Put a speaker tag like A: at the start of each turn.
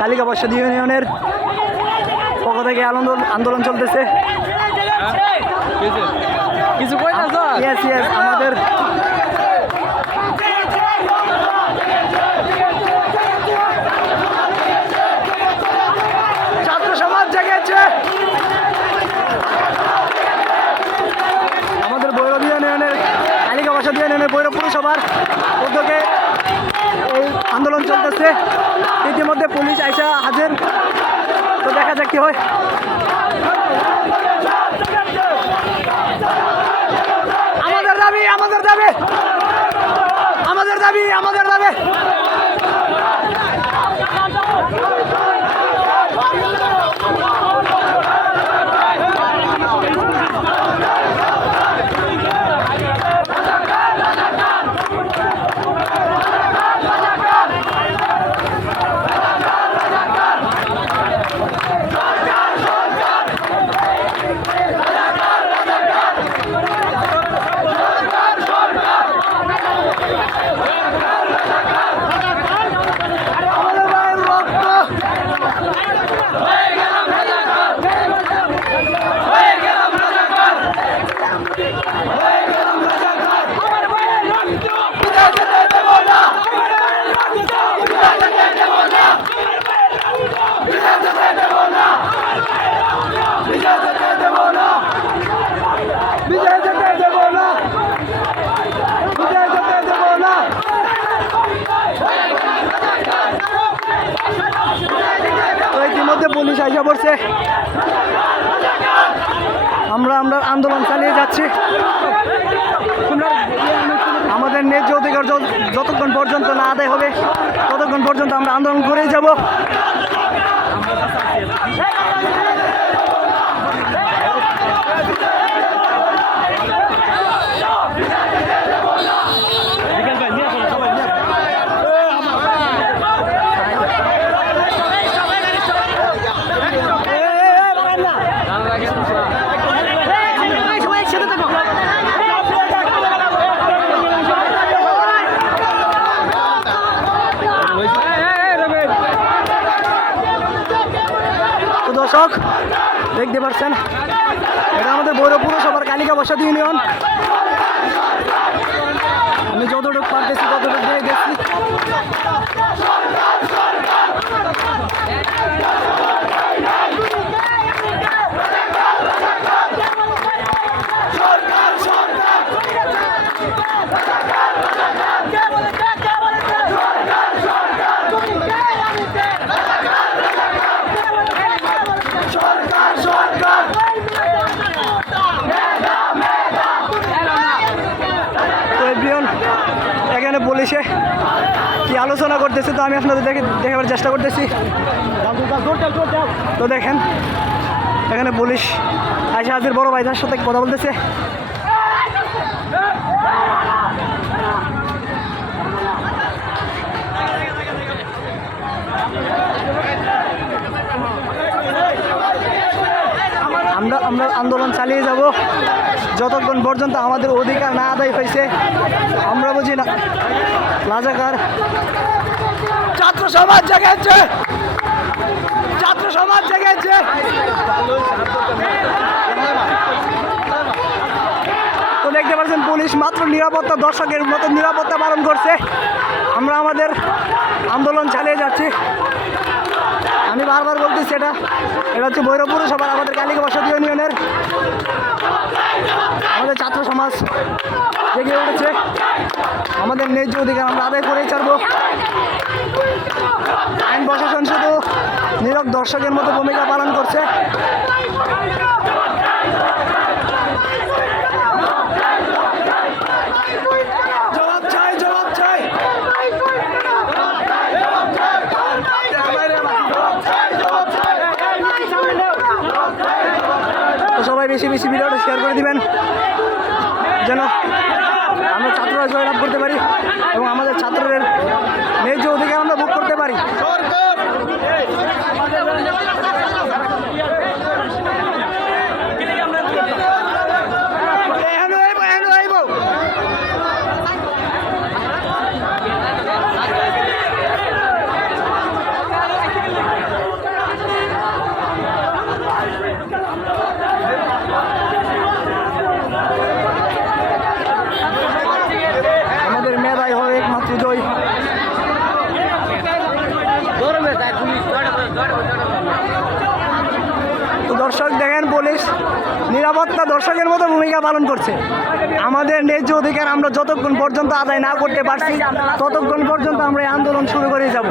A: কালিকা বর্ষদ ইউনিয়নের পক্ষ থেকে আন্দোলন আন্দোলন চলতেছে।
B: কিছু কই না
A: ইয়েস ইয়েস আমাদের ছাত্র সমাজ জেগেছে। আমাদের ভৈরব ইউনিয়নের কালিকা বসত ইউনিয়নের ভৈরব পুরসভার উদ্যোগে আন্দোলন চলতেছে। ইতিমধ্যে পুলিশ আইসা হাজির। তো দেখা যাক কি হয়। আমাদের দাবি আমাদের দাবি। আমাদের দাবি, আমাদের ভাইয়ের রক্ত বিজয় যেতে দেব না বিজয় যেতে দেব না তো ইতিমধ্যে পুলিশ আইসা পড়ছে। আমরা আমরা আন্দোলন চালিয়ে যাচ্ছি। আমাদের ন্যায্য অধিকার যত- যতক্ষণ পর্যন্ত না আদায় হবে, ততক্ষণ পর্যন্ত আমরা আন্দোলন করেই যাব তো দর্শক, দেখতে পাচ্ছেন? এটা আমাদের বৈরব পুরসভার কালিকা বসাদ ইউনিয়ন। আমি যতটুকু পারতেছি ততটুকু দেখছি তো এভরিওয়ান এখানে পুলিশে কি আলোচনা করতেছে তো আমি আপনাদের দেখে দেখাবার চেষ্টা করতেছি। তো দেখেন, এখানে পুলিশ আইসা হাজির, বড় ভাইদের সাথে কথা বলতেছে। আমরা আমরা আন্দোলন চালিয়ে যাব। যতক্ষণ পর্যন্ত আমাদের অধিকার না আদায় হয়েছে, আমরা বুঝি না। রাজাকার ছাত্র সমাজ জেগেছে। ছাত্র সমাজ জেগেছে। তো দেখতে পাচ্ছেন, পুলিশ মাত্র নিরাপত্তা দর্শকের মতো নিরাপত্তা পালন করছে। আমরা আমাদের আন্দোলন চালিয়ে যাচ্ছি। আমি বারবার বলতেছি এটা। এটা হচ্ছে ভৈরব পুরসভার আমাদের কালিকা বসতি ইউনিয়নের আমাদের ছাত্র সমাজ। জেগে উঠেছে। আমাদের ন্যায্য অধিকার আমরা আদায় করেই ছাড়বো। আইন প্রশাসন শুধু নীরব দর্শকের মতো ভূমিকা পালন করছে। সবাই বেশি বেশি ভিডিওটা শেয়ার করে দিবেন। যেন আমরা ছাত্ররা জয়লাভ করতে পারি এবং আমাদের ছাত্রদের ন্যায্য অধিকার আমরা ভোগ করতে পারি এখানে আইবো, এখানে আইবো। নিরাপত্তা দর্শকের মতো ভূমিকা পালন করছে। আমাদের ন্যায্য অধিকার আমরা যতক্ষণ পর্যন্ত আদায় না করতে পারছি, ততক্ষণ পর্যন্ত আমরা এই আন্দোলন শুরু করে যাব।